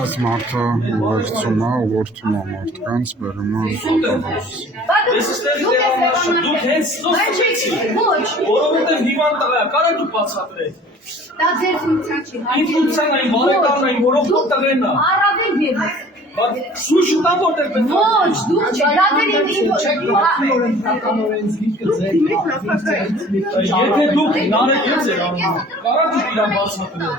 Այս մարդը ուղեկցում է, ուղղորդում է մարդկանց, բերում է Դուք հենց որովհետև հիվանդ տղա, կարա դուք բացատրեք։ Դա ձեր ֆունկցիան չի։ Իմ ֆունկցիան այն բարեկամն այն, որով դուք տղեն է։ Առավել ևս։ Սույն շտա որտեղ պետք է։ Ոչ, դուք դա ձեր Եթե դուք նարեկ ես եք անում, կարա դուք իրան բացատրեք։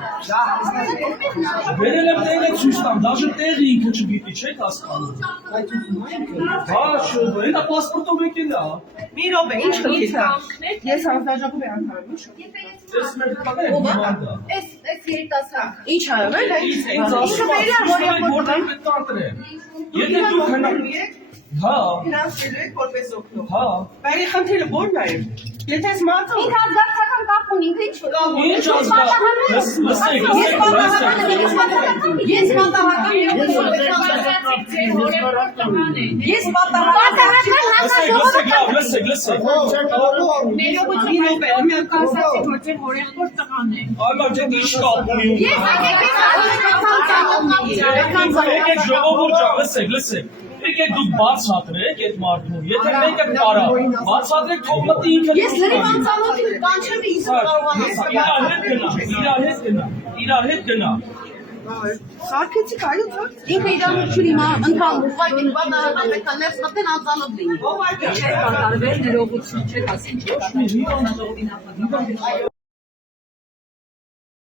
Բերել եմ տեղը ցույց տամ, դաժե տեղը ինքը չգիտի, չեք հասկանում։ Հա, դա պասպորտով եկել է։ Մի րոպե, ինչ կգիտի։ Ես հանձնաժողովի անդամ եմ, Ես մեր տղեն հիվանդ է։ Էս երիտասարդ։ ինչ արել է։ Ինձ ասում է, որտեղ պետք է ընտրեմ։ Եթե դուք հնարեք, հա, Ֆինանսել եք որպես օգնող։ հա։ Բայց խնդիրը ո՞րն է։ Եթե ես մարդը Ինքը ազգակցական կապ ունի, ինքը ինչ Ինչ ազգա։ Լսեք, Ես պատահական Ես պատահական լսեք։ ներողություն մի ասացի որ ձեր հորեղբոր տղան է։ Այո, դե ինչ կապ ունի։ Եկեք ժողովուրդ ջան, լսեք։ Եկեք դուք բացատրեք այդ մարդուն, եթե մեկը կարա, բացատրեք թող մտի ինքը։ Ես լրիվ անծանոթ եմ, կանչեմ ինձ Իրար հետ գնա։ Սարքեցիք այո ցած։ Ինքը իրան չունի ընդհանուր ուղղակի պատահական պետք է ներս մտեն անծանոթ լինի։ Ո՞վ այդպես Չէ, կատարվել ներողություն, չեք ասի, չեք։